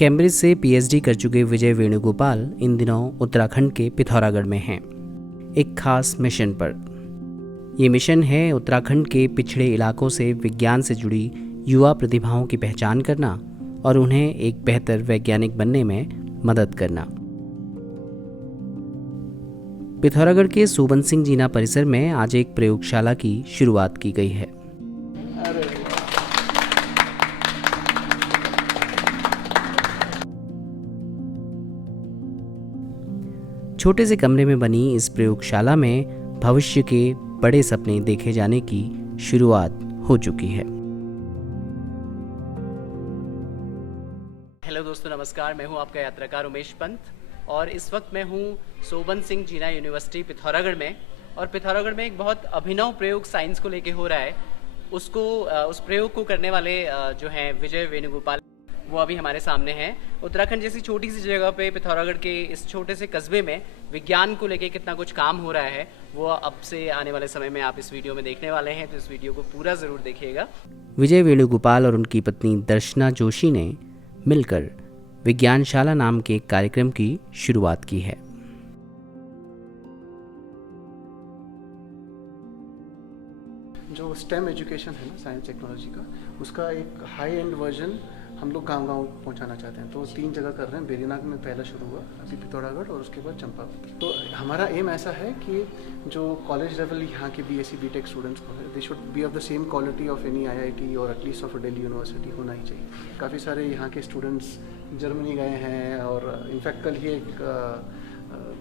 Cambridge से PhD कर चुके विजय वेणुगोपाल इन दिनों उत्तराखंड के पिथौरागढ़ में हैं, एक खास मिशन पर। ये मिशन है उत्तराखंड के पिछड़े इलाकों से विज्ञान से जुड़ी युवा प्रतिभाओं की पहचान करना और उन्हें एक बेहतर वैज्ञानिक बनने में मदद करना। पिथौरागढ़ के सोबन सिंह जीना परिसर में आज एक प्रयोगशाला की शुरुआत की गई है। छोटे से कमरे में बनी इस प्रयोगशाला में भविष्य के बड़े सपने देखे जाने की शुरुआत हो चुकी है। हेलो दोस्तों, नमस्कार। मैं हूं आपका यात्राकार उमेश पंत और इस वक्त मैं हूं सोबन सिंह जीना यूनिवर्सिटी पिथौरागढ़ में। और पिथौरागढ़ में एक बहुत अभिनव प्रयोग साइंस को लेके हो रहा है। उस प्रयोग को करने वाले जो हैं विजय वेणुगोपाल, वो अभी हमारे सामने हैं। उत्तराखंड जैसी छोटी सी जगह पे पिथौरागढ़ के इस छोटे से कस्बे में विज्ञान को लेके कितना कुछ काम हो रहा है, वो अब से आने वाले समय में आप इस वीडियो में देखने वाले हैं, तो इस वीडियो को पूरा ज़रूर देखिएगा। विजय वेणुगोपाल और उनकी पत्नी दर्शना जोशी ने मिलकर विज्ञानशाला नाम के कार्यक्रम की शुरुआत की है। जो स्टेम एजुकेशन है ना, साइंस टेक्नोलॉजी का, उसका एक हाई एंड वर्जन हम लोग गांव-गांव पहुंचाना चाहते हैं। तो 3 जगह कर रहे हैं। बेरीनाग में पहला शुरू हुआ, अभी पिथौरागढ़ और उसके बाद चंपावत। तो हमारा एम ऐसा है कि जो कॉलेज लेवल यहाँ के बीएससी बीटेक स्टूडेंट्स को है, they should be of the same quality of any IIT और एटलीस्ट ऑफ दिल्ली यूनिवर्सिटी होना ही चाहिए। काफ़ी सारे यहाँ के स्टूडेंट्स जर्मनी गए हैं और इनफैक्ट कल ही एक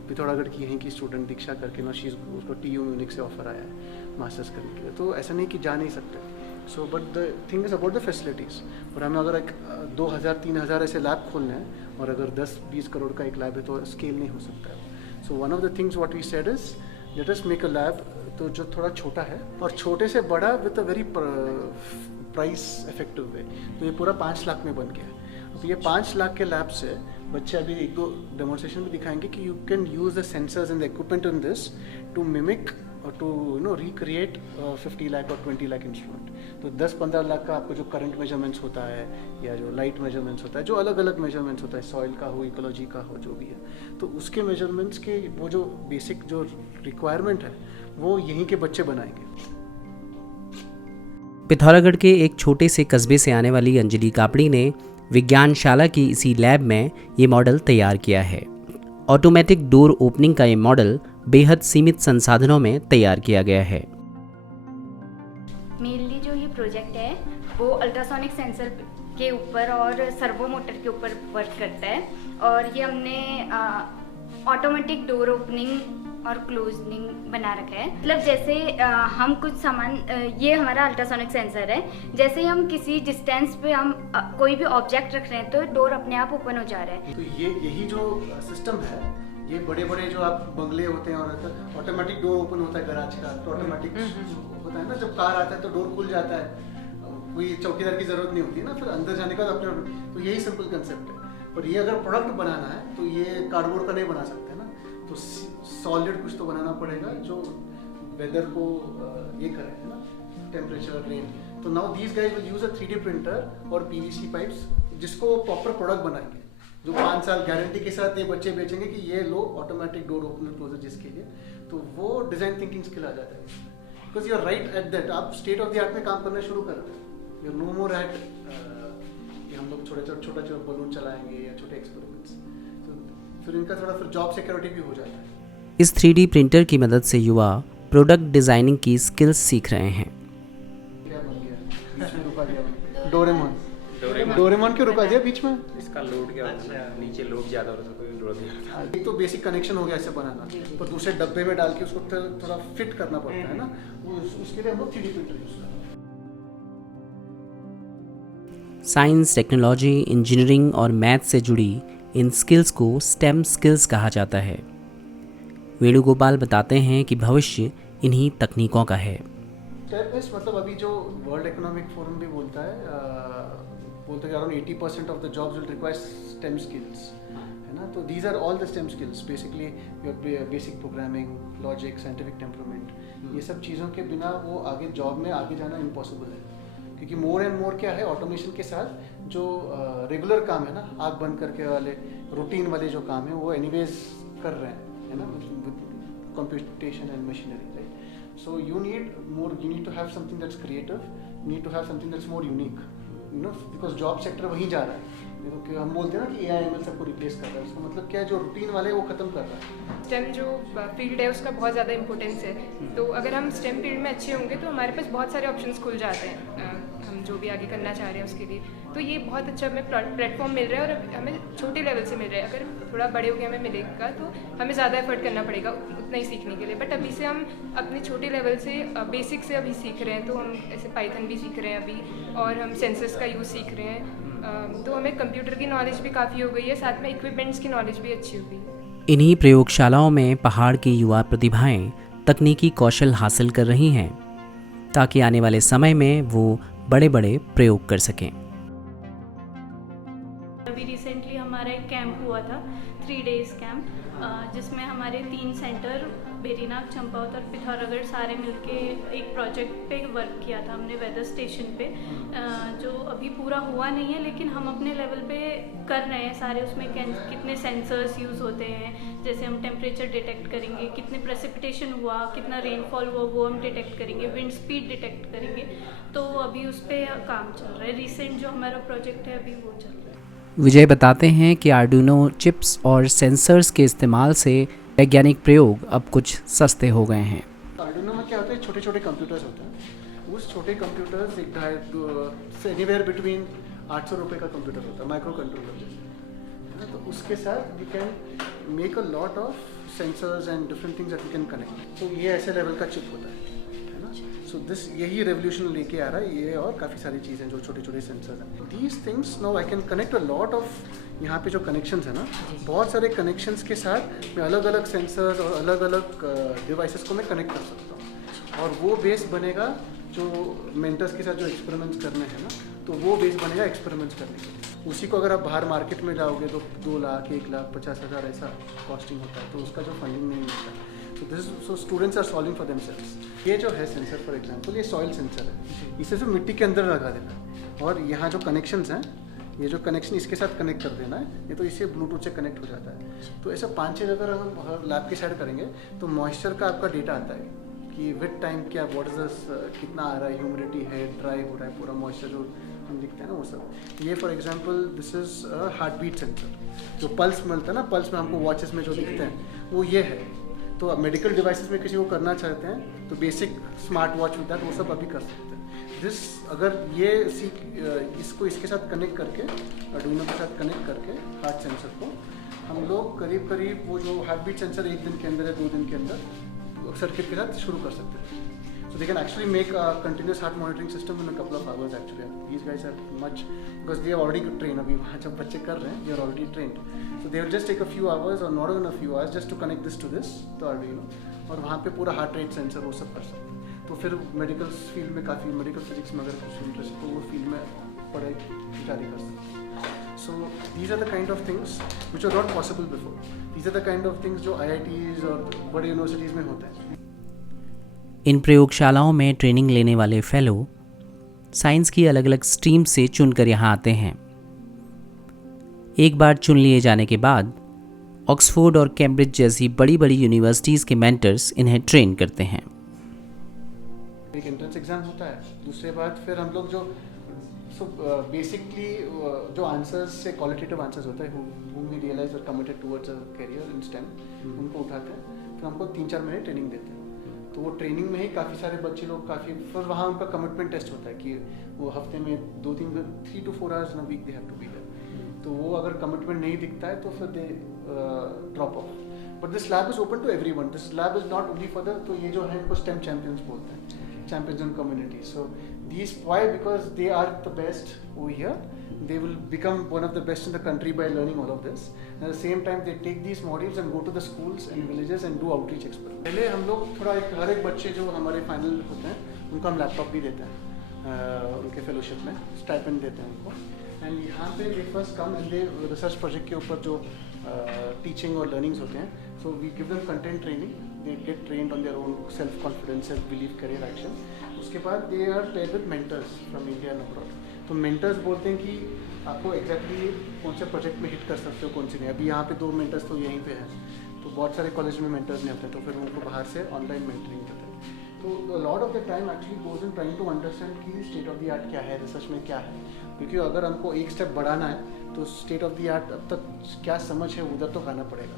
पिथौरागढ़ की यहीं की स्टूडेंट दीक्षा करके ना, उसको TU म्यूनिक से ऑफर आया है मास्टर्स करने के लिए। तो ऐसा नहीं कि जा नहीं सकते। So but the thing is about the facilities. और हमें अगर एक 2000-3000 ऐसे लैब खोलने हैं और अगर 10-20 करोड़ का एक लैब है तो स्केल नहीं हो सकता है। So one of the things what we said is let us make a lab तो जो थोड़ा छोटा है और छोटे से बड़ा with a very price effective way. तो ये पूरा 5 लाख में बन गया है। अब ये 5 लाख के लैब से बच्चे अभी 1-2 डेमोन्स्ट्रेशन भी दिखाएंगे कि you can use the sensors and the equipment in this to mimic और टू रिक्रिएट 50 लाख और 20 लाख इंस्ट्रूमेंट। तो 10-15 लाख का आपको जो करंट मेजरमेंट्स होता है या जो लाइट मेजरमेंट्स होता है, जो अलग अलग मेजरमेंट्स होता है, सॉइल का हो, इकोलॉजी का हो, जो भी है, तो उसके मेजरमेंट्स के वो जो बेसिक जो रिक्वायरमेंट है वो यहीं के बच्चे बनाएंगे। पिथौरागढ़ के एक छोटे से कस्बे से आने वाली अंजलि कापड़ी ने विज्ञानशाला की इसी लैब में ये मॉडल तैयार किया है। ऑटोमेटिक डोर ओपनिंग का ये मॉडल बेहद सीमित संसाधनों में तैयार किया गया है। मेनली जो ये प्रोजेक्ट है वो अल्ट्रासोनिक सेंसर के ऊपर और सर्वो मोटर के ऊपर वर्क करता है। और ये हमने ऑटोमेटिक डोर ओपनिंग और क्लोजनिंग बना रखा है। मतलब जैसे हम कुछ सामान, ये हमारा अल्ट्रासोनिक सेंसर है, जैसे हम किसी डिस्टेंस पे हम कोई भी ऑब्जेक्ट रख रहे हैं तो डोर अपने आप ओपन हो जा रहा है। तो यही जो सिस्टम है, ये बड़े बड़े जो आप बंगले होते हैं और ऑटोमेटिक डोर ओपन होता है गैराज का, तो ऑटोमेटिक होता है ना, जब कार आता है तो डोर खुल जाता है, कोई चौकीदार की जरूरत नहीं होती ना, फिर अंदर जाने का अपने। तो यही सिंपल कंसेप्ट है। पर ये अगर प्रोडक्ट बनाना है तो ये कार्डबोर्ड का नहीं बना सकते ना, तो सॉलिड कुछ तो बनाना पड़ेगा जो वेदर को ये करे, है ना, टेम्परेचर, रेन। तो now these guys will use a 3D printer और PVC पाइप्स, जिसको प्रॉपर प्रोडक्ट बनाएंगे, जो 5 साल गारंटी के साथ ये बच्चे बेचेंगे कि ये लो ऑटोमेटिक डोर ओपनर क्लोजर जिसके लिए। तो वो डिजाइन थिंकिंग स्किल आ जाता है, because you are right at that. आप स्टेट ऑफ द आर्ट में काम करना शुरू कर रहे हैं। यू नो मोर एट कि हम लोग छोटा बलून चलाएंगे या छोटे एक्सपेरिमेंट्स, तो फिर इनका थोड़ा फिर जॉब सिक्योरिटी भी हो जाता है। इस 3D प्रिंटर की मदद से युवा प्रोडक्ट डिजाइनिंग की स्किल्स सीख रहे हैं। क्या बन गया बीच में, रुका दिया डोरेमोन क्यों रुका दिया बीच में? इसका लोड क्या होता है, नीचे लोड ज़्यादा होता है, कोई लोड नहीं। एक तो बेसिक कनेक्शन हो गया ऐसे बनाना, पर दूसरे डब्बे में डाल के उसको थोड़ा फिट करना पड़ता है ना, उसके लिए हम लोग 3D प्रिंटर यूज करते हैं। साइंस, टेक्नोलॉजी, इंजीनियरिंग और मैथ से जुड़ी इन स्किल्स को स्टेम स्किल्स कहा जाता है। वेणुगोपाल बताते हैं कि भविष्य इन्हीं तकनीकों का है। मतलब अभी जो वर्ल्ड इकोनॉमिक फोरम भी बोलता है around 80% of the jobs will require STEM skills, है ना। तो these are all the STEM skills, basically your basic programming, logic, scientific temperament, ये सब चीज़ों के बिना वो आगे जॉब में आगे जाना इम्पॉसिबल है। क्योंकि मोर एंड मोर क्या है, ऑटोमेशन के साथ जो रेगुलर काम है ना, आँख बंद करके वाले रूटीन वाले जो काम है वो एनीवेज कर रहे हैं, है ना, with computation and machinery, right. So you need to have something that's creative, you need to have something that's more unique, you know, because job sector वहीं जा रहा है. देखो हम बोलते हैं ना कि AI/ML सबको रिप्लेस कर रहा है, उसका मतलब क्या है, जो रूटीन वाले वो खत्म कर रहा है. स्टेम जो फील्ड है उसका बहुत ज़्यादा इंपॉर्टेंस है. तो अगर हम स्टेम फील्ड में अच्छे होंगे तो हमारे पास बहुत सारे ऑप्शंस खुल जाते हैं हम जो भी आगे करना चाह रहे हैं उसके लिए. तो ये बहुत अच्छा हमें प्लेटफॉर्म मिल रहा है और हमें छोटे लेवल से मिल रहा है. अगर थोड़ा बड़े हो के हमें मिलेगा तो हमें ज़्यादा एफर्ट करना पड़ेगा उतना ही सीखने के लिए. बट अभी से हम अपने छोटे लेवल से बेसिक से अभी सीख रहे हैं. तो हम ऐसे पाइथन भी सीख रहे हैं अभी, और हम सेंसर्स का यूज़ सीख रहे हैं. तो हमें कंप्यूटर की नॉलेज भी काफ़ी हो गई है, साथ में इक्विपमेंट्स की नॉलेज भी अच्छी हो गई है. इन्हीं प्रयोगशालाओं में पहाड़ की युवा प्रतिभाएं तकनीकी कौशल हासिल कर रही हैं ताकि आने वाले समय में वो बड़े बड़े प्रयोग कर सकें. अभी रिसेंटली हमारा एक कैंप हुआ था, 3 days कैंप, जिसमें हमारे 3 सेंटर बेरीनाग, चंपावत और पिथौरागढ़ सारे मिलके एक प्रोजेक्ट पे वर्क किया था हमने वेदर स्टेशन पे, जो अभी पूरा हुआ नहीं है लेकिन हम अपने लेवल पे कर रहे हैं सारे. उसमें कितने सेंसर्स यूज़ होते हैं, जैसे हम टेम्परेचर डिटेक्ट करेंगे, कितने प्रेसिपिटेशन हुआ, कितना रेनफॉल हुआ वो हम डिटेक्ट करेंगे, विंड स्पीड डिटेक्ट करेंगे. तो अभी उस पर काम चल रहा है. रिसेंट जो हमारा प्रोजेक्ट है अभी वो चल रहा है. विजय बताते हैं कि आर्डुइनो चिप्स और सेंसर्स के इस्तेमाल से वैज्ञानिक प्रयोग अब कुछ सस्ते हो गए हैं. आर्डुइनो में क्या होता है, छोटे छोटे कंप्यूटर्स होते हैं. उस छोटे कंप्यूटर्स एनीवेयर बिटवीन 800 रुपये का कंप्यूटर होता है, माइक्रो कंट्रोलर जैसे, है ना. तो उसके साथ we can make a lot of sensors and different things that we can connect. तो ये ऐसे लेवल का चिप होता है ना. सो दिस यही रेवोल्यूशन लेके आ रहा है ये, और काफ़ी सारी चीज़ें जो छोटे छोटे सेंसर्स हैं. These things now I can connect a lot of, यहाँ पे जो कनेक्शंस है ना, बहुत सारे कनेक्शंस के साथ मैं अलग अलग सेंसर्स और अलग अलग डिवाइसेस को मैं कनेक्ट कर सकता हूँ. और वो बेस बनेगा जो मेंटर्स के साथ जो एक्सपेरिमेंट्स करने हैं ना, तो वो बेस बनेगा एक्सपेरिमेंट्स करने के लिए. उसी को अगर आप बाहर मार्केट में जाओगे तो 2 लाख 1 लाख 50,000 ऐसा कॉस्टिंग होता है. तो उसका जो फंडिंग नहीं मिलता. So students are solving for themselves. ये जो है सेंसर फॉर एग्जांपल, ये सॉइल सेंसर है. इसे सिर्फ मिट्टी के अंदर लगा देना है, और यहाँ जो कनेक्शंस हैं, ये जो कनेक्शन इसके साथ कनेक्ट कर देना है, ये तो इससे ब्लूटूथ से कनेक्ट हो जाता है. तो ऐसा 5-6 अगर हम लैब की साइड करेंगे तो मॉइस्चर का आपका डेटा आता है कि विद टाइम क्या व्हाट इज कितना आ रहा है, ह्यूमिडिटी है, ड्राई हो रहा है, पूरा मॉइस्चर जो हम दिखते हैं ना वो सब. ये for example this is heart beat sensor. जो पल्स मिलता है ना, पल्स में हमको वॉचेस में जो दिखते हैं वो ये है. तो मेडिकल डिवाइसेस में किसी को करना चाहते हैं तो basic smart watch with that वो सब अभी कर सकते हैं. दिस अगर ये इसको इसके साथ कनेक्ट करके, आर्डुइनो के साथ कनेक्ट करके हार्ट सेंसर को, हम लोग करीब करीब वो जो हार्ट बीट सेंसर 1 दिन के अंदर या 2 दिन के अंदर सर्किट के साथ शुरू कर सकते हैं. So they can actually make a continuous heart monitoring system in a couple of hours actually. These guys are much, because they are already trained. अभी वहाँ जब बच्चे कर रहे हैं, they are already trained. So they will just take a few hours or not even a few hours just to connect this to this, तो Arduino, और वहाँ पे पूरा हार्ट रेट सेंसर वो सब कर सकते हैं. तो फिर मेडिकल फील्ड में काफ़ी, मेडिकल फिजिक्स में अगर कुछ इंटरेस्ट है तो वो फील्ड में पढ़ाई जारी कर सकते हैं. So these are the kind of things which are not possible before. These are the kind of things जो IITs और बड़े यूनिवर्सिटीज़ में होते हैं. इन प्रयोगशालाओं में ट्रेनिंग लेने वाले फेलो साइंस की अलग अलग स्ट्रीम से चुनकर यहाँ आते हैं. एक बार चुन लिए जाने के बाद ऑक्सफोर्ड और कैम्ब्रिज जैसी बड़ी बड़ी यूनिवर्सिटीज़ के मेंटर्स इन्हें ट्रेन करते हैं. एक एंट्रेंस एग्जाम होता है, दूसरे बाद फिर हम लोग जो बेसिकली जो आंसर्स से क्वालिटेटिव आंसर्स होता है, whom we realize are committed towards a career in STEM, उनको उठाते हैं, फिर हमको 3-4 महीने ट्रेनिंग देते हैं. तो वो ट्रेनिंग में ही काफ़ी सारे बच्चे लोग फिर वहाँ उनका कमिटमेंट टेस्ट होता है कि वो हफ्ते में 3 to 4 hours in a week they have to be there. तो वो अगर कमिटमेंट नहीं दिखता है तो फिर they drop off. But this lab is open to everyone. This lab is not only for the, तो ये जो है इनको STEM चैंपियंस बोलते हैं, champions in community. So these, why? Because they are the best over here. They will become one of the best in the country by learning all of this. And at the same time, they take these modules and go to the schools and villages and do outreach experiments. पहले हम लोग थोड़ा हर एक बच्चे जो हमारे final होते हैं उनको हम लैपटॉप भी देते हैं, उनके फेलोशिप में स्टाइपेंड देते हैं उनको. एंड यहाँ पे they first come and they research project के ऊपर जो टीचिंग और लर्निंग्स होते हैं, so we give them content training, they get trained on their own self confidence, self believe, career action. उसके बाद they are paired with mentors from India and abroad. तो mentors बोलते हैं कि आपको एग्जैक्टली कौन से प्रोजेक्ट में हिट कर सकते हो, कौन से नहीं. अभी यहाँ पे 2 मेंटर्स तो यहीं पे हैं, तो बहुत सारे कॉलेज में मेंटर्स नहीं होते, तो फिर उनको बाहर से ऑनलाइन मेंटरिंग करते हैं. तो lot of the time actually goes in trying to understand कि स्टेट ऑफ द आर्ट क्या है, रिसर्च में क्या है. क्योंकि अगर हमको एक स्टेप बढ़ाना है तो स्टेट ऑफ द आर्ट अब तक क्या समझ है उधर तो गाना पड़ेगा.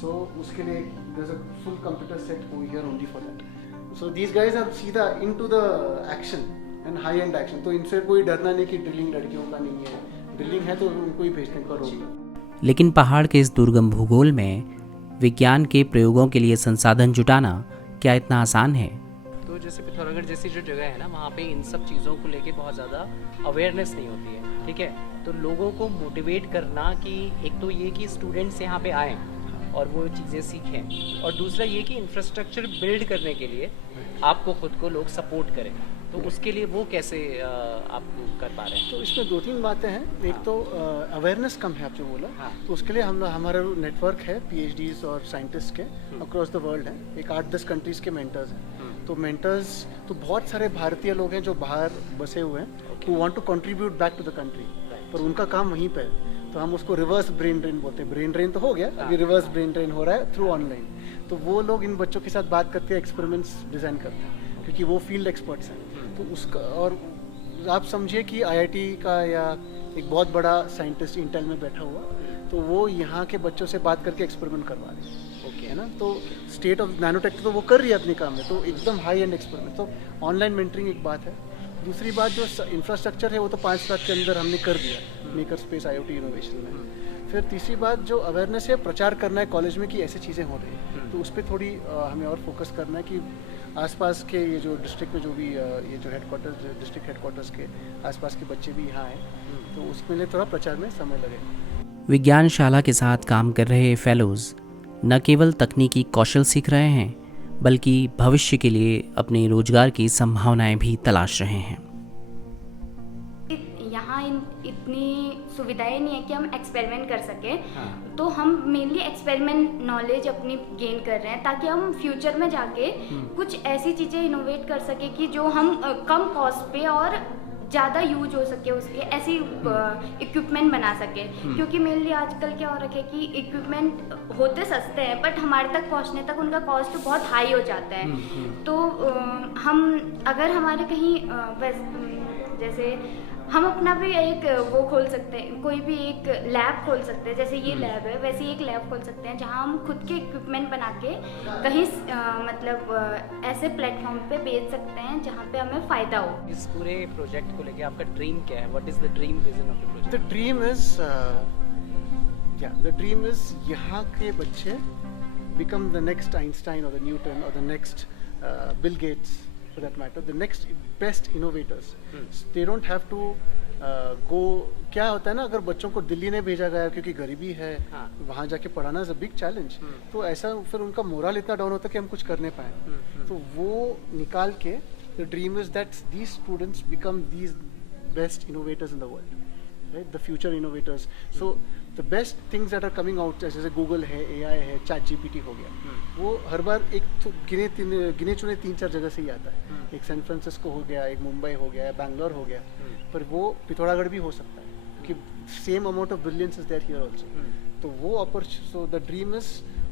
सो उसके लिए there is a full computer set here only for that. So these guys are सीधा into the action and high end action. तो इनसे कोई डरना नहीं कि ड्रिलिंग लड़कियों का नहीं है, ड्रिलिंग है तो उनको ही भेजने का रोक. लेकिन पहाड़ के इस दुर्गम भूगोल में विज्ञान के प्रयोगों के लिए संसाधन जुटाना क्या इतना आसान है? तो जैसे पिथौरागढ़ जैसी जो जगह है ना, वहाँ पे इन सब चीज़ों को लेके बहुत ज़्यादा अवेयरनेस नहीं होती है. ठीक है, तो लोगों को मोटिवेट करना कि एक तो ये कि स्टूडेंट्स यहाँ पे आएँ और वो चीज़ें सीखें, और दूसरा ये कि इंफ्रास्ट्रक्चर बिल्ड करने के लिए आपको खुद को लोग सपोर्ट करें. तो उसके लिए वो कैसे आप कर पा रहे हैं? तो इसमें 2-3 बातें हैं. एक तो अवेयरनेस कम है, आप जो बोला. तो उसके लिए हमारा नेटवर्क है PhDs और साइंटिस्ट के अक्रॉस द वर्ल्ड है. एक 8-10 कंट्रीज़ के मेंटर्स हैं. तो मेंटर्स तो बहुत सारे भारतीय लोग हैं जो बाहर बसे हुए हैं, who want to contribute back to the country, पर उनका काम वहीं पे है. तो हम उसको रिवर्स ब्रेन ड्रेन बोलते हैं. ब्रेन ड्रेन तो हो गया, अभी रिवर्स ब्रेन ड्रेन हो रहा है थ्रू ऑनलाइन. तो वो लोग इन बच्चों के साथ बात करते हैं, एक्सपेरिमेंट्स डिज़ाइन करते हैं, क्योंकि वो फील्ड एक्सपर्ट्स हैं. तो उसका, और आप समझिए कि IIT का या एक बहुत बड़ा साइंटिस्ट इंटेल में बैठा हुआ, तो वो यहाँ के बच्चों से बात करके एक्सपेरिमेंट करवा रहे हैं. ओके है ना. तो स्टेट ऑफ नैनोटेक तो वो कर रही है अपने काम में, तो एकदम हाई एंड एक्सपेरिमेंट. तो ऑनलाइन मेंटरिंग एक बात है. दूसरी बात जो इंफ्रास्ट्रक्चर है वो तो 5 साल के अंदर हमने कर दिया मेकर स्पेस IoT इनोवेशन में. फिर तीसरी बात जो अवेयरनेस है, प्रचार करना है कॉलेज में कि ऐसी चीज़ें हो रही हैं. तो उस पर थोड़ी हमें और फोकस करना है कि आसपास के ये जो डिस्ट्रिक्ट में जो भी ये जो हेडक्वार्टर्स, डिस्ट्रिक्ट हेडक्वार्टर्स के आसपास के बच्चे भी यहाँ आए, तो उसके लिए थोड़ा प्रचार में समय लगेगा. विज्ञानशाला के साथ काम कर रहे फेलोज़ न केवल तकनीकी कौशल सीख रहे हैं, बल्कि भविष्य के लिए अपने रोजगार की संभावनाएं भी तलाश रहे हैं. यहाँ इतनी सुविधाएं नहीं है कि हम एक्सपेरिमेंट कर सकें. तो हम मेनली एक्सपेरिमेंट नॉलेज अपनी गेन कर रहे हैं, ताकि हम फ्यूचर में जाके कुछ ऐसी चीज़ें इनोवेट कर सके कि जो हम कम कॉस्ट पे और ज़्यादा यूज हो सके, उसके ऐसी इक्विपमेंट बना सके. क्योंकि मेनली आजकल क्या हो रखा है कि इक्विपमेंट होते सस्ते हैं, बट हमारे तक पहुंचने तक उनका कॉस्ट बहुत हाई हो जाता है. तो हम अगर हमारे कहीं जैसे हम अपना भी एक वो खोल सकते हैं, कोई भी एक लैब खोल सकते हैं. जैसे ये लैब है, वैसे ही एक लैब खोल सकते हैं जहाँ हम खुद के इक्विपमेंट बना के कहीं मतलब ऐसे प्लेटफॉर्म पे बेच सकते हैं जहाँ पे हमें फ़ायदा हो. इस पूरे प्रोजेक्ट को लेके आपका ड्रीम क्या है? What is the dream vision of the project? The dream is यहाँ के बच्चे become the next Einstein or the Newton or the next Bill Gates, for that matter, the next best innovators. They don't have to go. क्या होता है ना, अगर बच्चों को दिल्ली नहीं भेजा गया क्योंकि गरीबी है, वहाँ जाके पढ़ाना इज अ बिग चैलेंज. तो ऐसा फिर उनका मोरल इतना डाउन होता है कि हम कुछ कर नहीं पाए. तो वो निकाल के the dream is that these students become these best innovators in the world, right? The future innovators. So the best things that are coming out, जैसे Google है, AI है, ChatGPT हो गया, वो हर बार एक गिने चुने 3-4 जगह से ही आता है. एक सैन फ्रांसिस्को हो गया, एक मुंबई हो गया, बैंगलोर हो गया, पर वो पिथौरागढ़ भी हो सकता है क्योंकि same amount of brilliance is there here also. तो वो so the dream is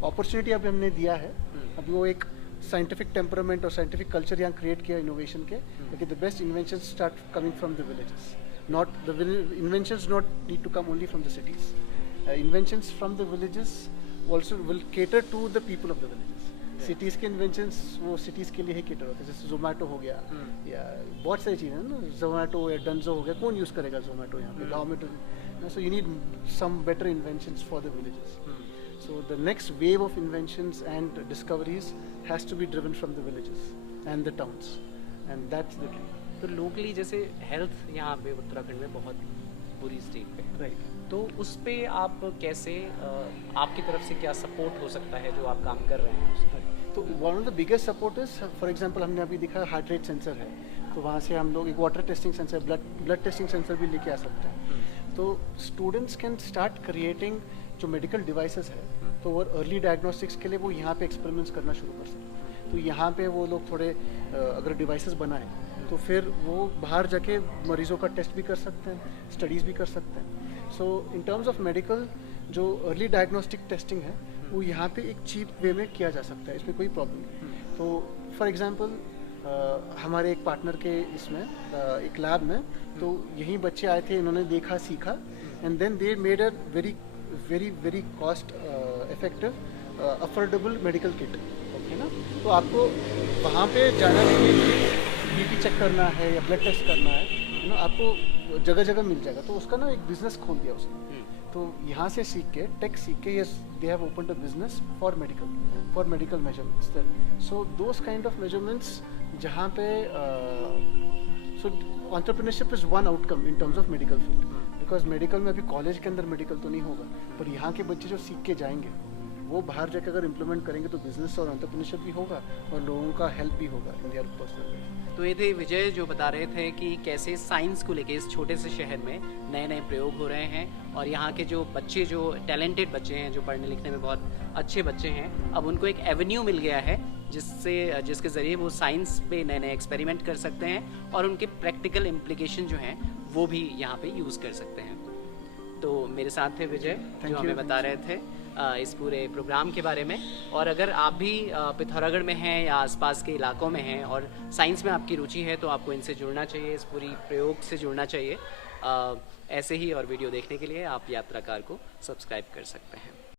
opportunity अभी हमने दिया है. अभी वो एक साइंटिफिक टेम्परामेंट और साइंटिफिक कल्चर यहाँ क्रिएट किया इनोवेशन के, क्योंकि the best inventions start coming from the villages. Not the inventions not need to come only from the cities. Inventions from the villages also will cater to the people of the villages. Cities के inventions वो cities के लिए ही cater होते हैं. जैसे Zomato हो गया या बहुत सारी चीज़ें हैं ना, Zomato या Dunzo हो गया, कौन यूज़ करेगा Zomato यहाँ पे गाँव में? तो so you need some better inventions for the villages. So the next wave of inventions and discoveries has to be driven from the villages and the towns, and that's the dream. तो locally जैसे health यहाँ पे उत्तराखंड में बहुत बुरी state पे, right. तो उस पे आप कैसे, आपकी तरफ से क्या सपोर्ट हो सकता है जो आप काम कर रहे हैं उस पर? तो one of the biggest support is, for example हमने अभी देखा हार्ट रेट सेंसर है, तो वहाँ से हम लोग एक water testing sensor, blood testing sensor भी लेके आ सकते हैं. तो स्टूडेंट्स कैन स्टार्ट क्रिएटिंग जो मेडिकल डिवाइसेस है, तो वो अर्ली डायग्नोस्टिक्स के लिए वो यहाँ पे एक्सपेरिमेंट्स करना शुरू कर सकते हैं। तो यहाँ पे वो लोग थोड़े अगर डिवाइसेस बनाएं तो फिर वो बाहर जाके मरीज़ों का टेस्ट भी कर सकते हैं, स्टडीज़ भी कर सकते हैं। सो इन टर्म्स ऑफ मेडिकल जो अर्ली डायग्नोस्टिक टेस्टिंग है वो यहाँ पे एक चीप वे में किया जा सकता है, इसमें कोई प्रॉब्लम नहीं। तो फॉर एग्जांपल हमारे एक पार्टनर के इसमें एक लैब में तो यही बच्चे आए थे, इन्होंने देखा सीखा and then they made a very very very cost effective affordable medical kit, okay ना। तो आपको वहाँ पे जाना नहीं है कि बीपी चेक करना है या ब्लड टेस्ट करना है ना, आपको जगह जगह मिल जाएगा। तो उसका ना एक बिजनेस खोल दिया उसने। तो यहाँ से सीख के टेक सीख के yes they have opened a business for medical measurements. So those kind of measurements जहाँ पे so entrepreneurship is one outcome in terms of medical field, because medical में अभी कॉलेज के अंदर मेडिकल तो नहीं होगा, पर यहाँ के बच्चे जो सीख के जाएंगे वो बाहर जाकर अगर इम्प्लीमेंट करेंगे तो बिजनेस और एंटरप्रेन्योरशिप भी होगा और लोगों का हेल्प भी होगा इन देयर पर्सनल लाइफ। तो ये थे विजय जो बता रहे थे कि कैसे साइंस को लेके इस छोटे से शहर में नए नए प्रयोग हो रहे हैं और यहाँ के जो बच्चे, जो टैलेंटेड बच्चे हैं, जो पढ़ने लिखने में बहुत अच्छे बच्चे हैं, अब उनको एक एवेन्यू मिल गया है जिसके ज़रिए वो साइंस पे नए नए एक्सपेरिमेंट कर सकते हैं और उनके प्रैक्टिकल इम्प्लीकेशन जो हैं वो भी यहाँ पे यूज़ कर सकते हैं। तो मेरे साथ थे विजय जो हमें बता रहे थे इस पूरे प्रोग्राम के बारे में। और अगर आप भी पिथौरागढ़ में हैं या आसपास के इलाकों में हैं और साइंस में आपकी रुचि है तो आपको इनसे जुड़ना चाहिए, इस पूरी प्रयोग से जुड़ना चाहिए। ऐसे ही और वीडियो देखने के लिए आप यात्राकार को सब्सक्राइब कर सकते हैं।